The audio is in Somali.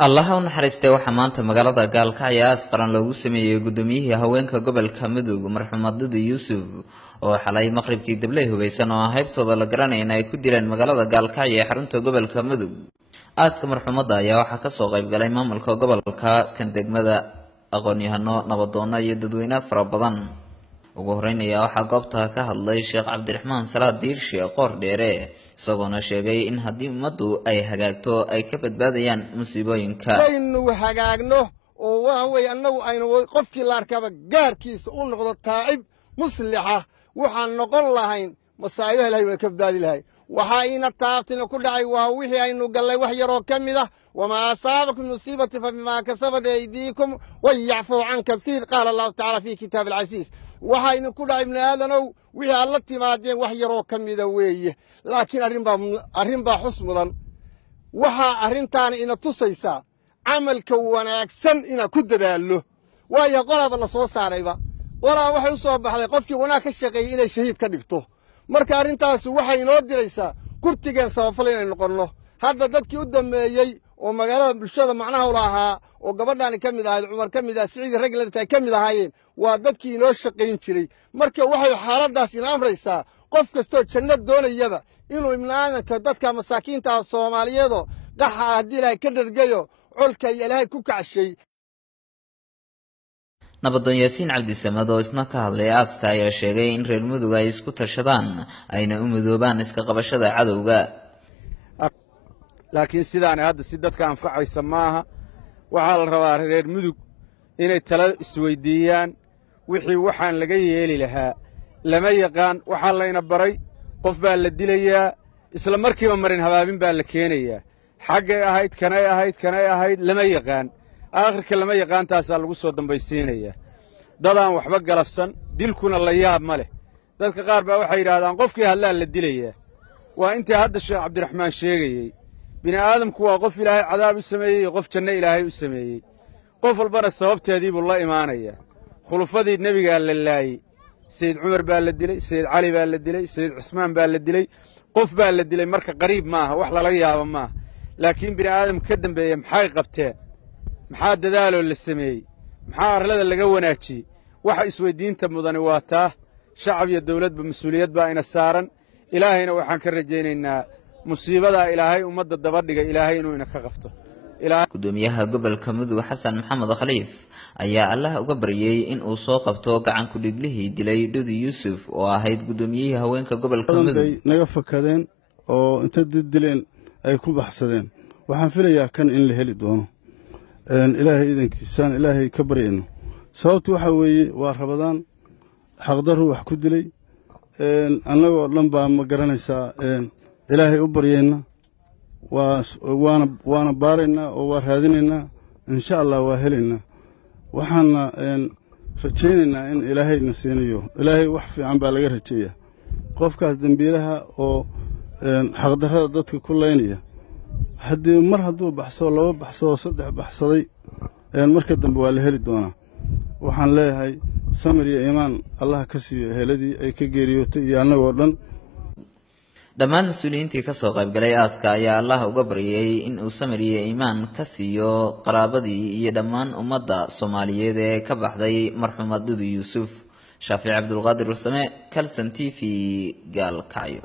الله naxariistay waxa maanta magaalada Gaalkacyo qaran lagu sameeyay gudoomiyihii haweenka gobolka Mudug marxumadada Yuusuf oo xalay maqribkii dablay hubeysan oo haybtooda la garanay in ay ku dileen magaalada Gaalkacyo ee xarunta gobolka Mudug. Aaska marxumada ayaa waxa ka soo qayb galay maamulka gobolka kan degmada aqoon-yahano nabadoon iyo dadweyne fara badan. ugu horeyn ayaa waxa goobta ka hadlay Sheekh Cabdiraxmaan Salaad Diirshe qoor dheere isagoona sheegay in haddii ummadu ay hagaagto ay ka badbaadayaan musiibooyinka aynu hagaagno oo waa way annagu aynu qofkii la arkaba gaarkiisa u noqdo taa'ib muslixa waxaan noqon lahayn masaa'ibaha Ilaahay way ka badbaadi lahayn waxa ina taabtina ku dhacay waa wixii aynu galay wax yar oo kamid ah وما أصابكم مصيبة فبما كسبت أيديكم ويعفو عن كثير قال الله تعالى في كتاب العزيز وحين كل ابن آدم وحي الله تمادين وحي روكم يدويه لكن أرنبا حسمضا وحا أرنتان إن تصيصا عمل كوانا أكسن إن كددالو وهي قرب الله صوص عريبا ولا وحي صوب بحضي قفك وناك الشقي إلى الشهيد كدكتو مركا أرنتاس وحي نودي ليسا كرتقان سوفلين نقرنه هذا ذاتك قدام يي ومقالة بالشهادة معناها ولاها وقبرنا كمل هاي عمر كمل سعيد الرجل كمل هاي وذاتك ينوش شقين شري مركا وحي حالات داس الأمر رئيسا قف كستو تشند دون يبا إنه إملانا كذاتك مساكين تاع الصومالية دو قحا هدي لها كدر جيو علكا يلاهي كوكا الشيء nabadoon Yaasiin Cabdi Samad oo isna ka hadlay aaska ayaa sheegay in reer Mudug ay isku tashadaan ayna u midoobaan iska qabashada cadawga laakiin sidaan hadda si dadka anfacaysa maaha waxa la rabaa reer Mudug inay tala isweydiiyaan wixii waxaan laga yeeli lahaa lama yaqaan waxa la ina baray qof baa la dilayaa isla markiiba marin habaabin baa la keenayaa xagee kanay ahayd lama yaqaan aakhirka lama yaqaan taas lagu soo dambaysiinaya dadaan waxba galabsan dilkuna la yaab ma leh dadka qaar baa waxay yiraahdaan qofkii hadlaa la dilayaa waa intii hadda Sheekh Cabdiraxmaan sheegayay bini aadamku waa qof Ilaahay cadaab u sameeyay qof janno Ilaahay u sameeyay qof walbana sababteedii buu la imaanaya khulafadii nabiga la laayay Sayyid Umar baa la dilay Sayyid Ali baa la dilay Sayyid Usmaan baa la dilay qof baa la dilay marka qariib maaha wax la yaabo maaha laakiin bini aadam ka dambeeyay maxay qabteen maxaa dadaalo la sameeyay maxaa arlada laga wanaajiyay waxa isweydiinta mudane waa taa shacab iyo dawladba mas'uuliyad baa ina saaran ilaahayna waxaan ka rajaynaynaa musiibada ilaahay ummadda dabadhiga ilaahay inuu ina ka qabto gudoomiyaha gobolka Mudug Xasan Maxamed Khaliif ayaa Allah uga baryay in uu soo qabto gacan ku dhiglihii dilay Dudi Yuusuf oo ahayd gudoomiyihii haweenka gobolka Mudug naga fakadeen oo inta dileen ay ku baxsadeen waxaan filayaa kan in la heli doono ilaahay idankiisaan ilaahay ka baryayno sababtu waxa weeye waa rabadaan xaqdaru wax ku dilay annagoo dhan baa ma garanaysaa ilaahay u baryayna waana baaraynaa oo waa raadinaynaa insha Allah waa helaynaa waxaana rajaynaynaa in ilaahayna siinayo ilaahay wax fiican baa laga rajeeyaa qofkaas dambiilaha oo xaqdarrada dadka ku leynaya haddii mar hadduu baxso laba baxso saddex baxsaday marka dambe waa la heli doonaa waxaan leeyahay samir iyo iimaan Allah ka siiyo heladii ay ka geeriyootay iyo annagoo dhan dhammaan mas'uuliyiintii ka soo qayb galay aaska ayaa Allah uga baryay in uu samir iyo iimaan ka siiyo qaraabadii iyo dhammaan ummadda Soomaaliyeed ee ka baxday marxumadada Yuusuf Shaafici Cabdulqaadir Rusame Kalsan TV Gaalkacyo